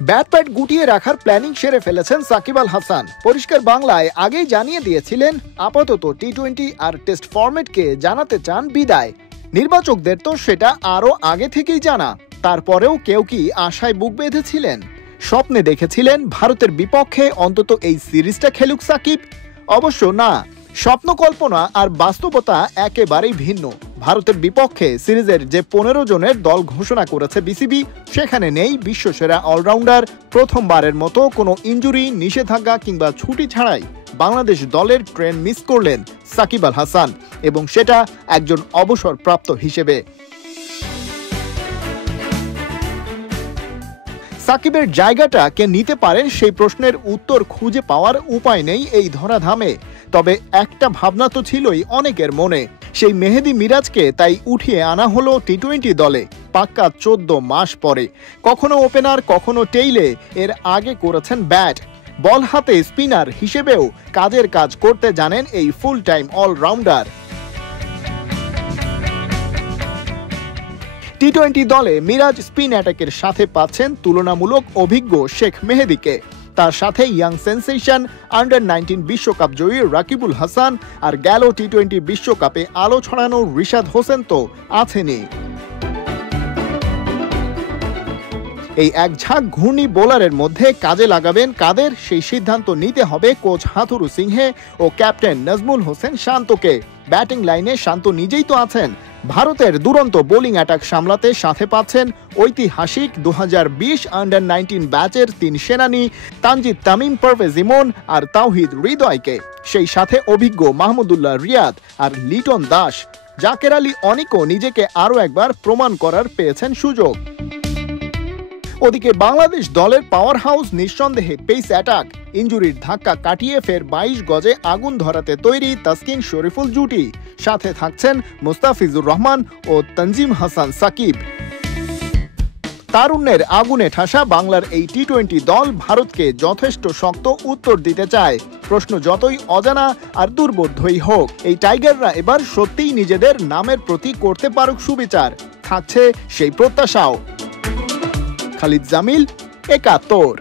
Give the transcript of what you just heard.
Bat প্যাট গুটিয়ে রাখার planning সেরে ফেলেছেন সাকিব আল হাসান। পরিষ্কার বাংলায় আগেই জানিয়ে দিয়েছিলেন আপাতত টি-20 আর টেস্ট ফরম্যাটকে জানাতে চান বিদায়। নির্বাচকদের তো সেটা আরও আগে থেকেই জানা। তারপরেও কেউ কি আশায় বুক বেঁধেছিলেন? স্বপ্নে দেখেছিলেন ভারতের বিপক্ষে অন্তত এই সিরিজটা খেলুক সাকিব? অবশ্য না, স্বপ্ন কল্পনা আর বাস্তবতা একেবারেই ভিন্ন। ভারতের বিপক্ষে সিরিজের যে 15 জনের দল ঘোষণা করেছে বিসিবি, সেখানে নেই বিশ্বসেরা অলরাউন্ডার। প্রথমবারের মতো কোনো ইনজুরি, নিষেধাজ্ঞা কিংবা ছুটি ছাড়াই বাংলাদেশ দলের ট্রেন মিস করলেন সাকিব আল হাসান, এবং সেটা একজন অবসরপ্রাপ্ত হিসেবে। সাকিবের জায়গাটা কে নিতে পারেন সেই প্রশ্নের উত্তর খুঁজে পাওয়ার উপায় নেই এই ধরাধামে। তবে একটা ভাবনা তো ছিলই অনেকের মনে, সেই মেহেদী মিরাজকে তাই উঠিয়ে আনা হলো টি-20 দলে পাক্কা 14 মাস পরে। কখনো ওপেনার, কখনো টেইলে, এর আগে করেছেন ব্যাট বল হাতে স্পিনার হিসেবেও কাজের কাজ করতে জানেন এই ফুল টাইম অলরাউন্ডার। টি-20 দলে মিরাজ স্পিন অ্যাটাকের সাথে পাচ্ছেন তুলনামূলক অভিজ্ঞ শেখ মেহেদীকে। তার সাথে ইয়াং সেন্সেশন আন্ডার-19 বিশ্বকাপ জয়ী রাকিবুল হাসান, আর গেল টি-20 বিশ্বকাপে আলো ছড়ানো রিশাদ হোসেন তো আছেনই। এই এক ঝাঁক ঘূর্ণি বোলারের মধ্যে কাজে লাগাবেন কাদের, সেই সিদ্ধান্ত নিতে হবে কোচ হাথুরু সিংহে ও ক্যাপ্টেন নাজমুল হোসেন শান্তকে। ব্যাটিং লাইনে শান্ত নিজেই তো আছেন। ভারতের দুরন্ত বোলিং অ্যাটাক সামলাতে সাথে পাচ্ছেন ঐতিহাসিক 2020 আন্ডার-19 ব্যাচের 3 সেনানী তানজিদ তামিম, পারভেজ ইমন আর তাওহিদ হৃদয়কে। সেই সাথে অভিজ্ঞ মাহমুদুল্লাহ রিয়াদ আর লিটন দাস। জাকের আলী অনিকও নিজেকে আরও একবার প্রমাণ করার পেয়েছেন সুযোগ। ওদিকে বাংলাদেশ দলের পাওয়ার হাউস নিঃসন্দেহে পেস অ্যাটাক। ইনজুরির ধাক্কা কাটিয়ে ফের 22 গজে আগুন ধরাতে তৈরি তাসকিন শরীফুল জুটি। সাথে থাকছেন মুস্তাফিজুর রহমান ও তানজিম হাসান সাকিব। তারুণ্যের আগুনে ঠাসা বাংলার এই টি-20 দল ভারতকে যথেষ্ট শক্ত উত্তর দিতে চায়। প্রশ্ন যতই অজানা আর দুর্বোধ্যই হোক, এই টাইগাররা এবার সত্যিই নিজেদের নামের প্রতি করতে পারুক সুবিচার। থাকছে সেই প্রত্যাশাও। খালিদ জামিল, 71।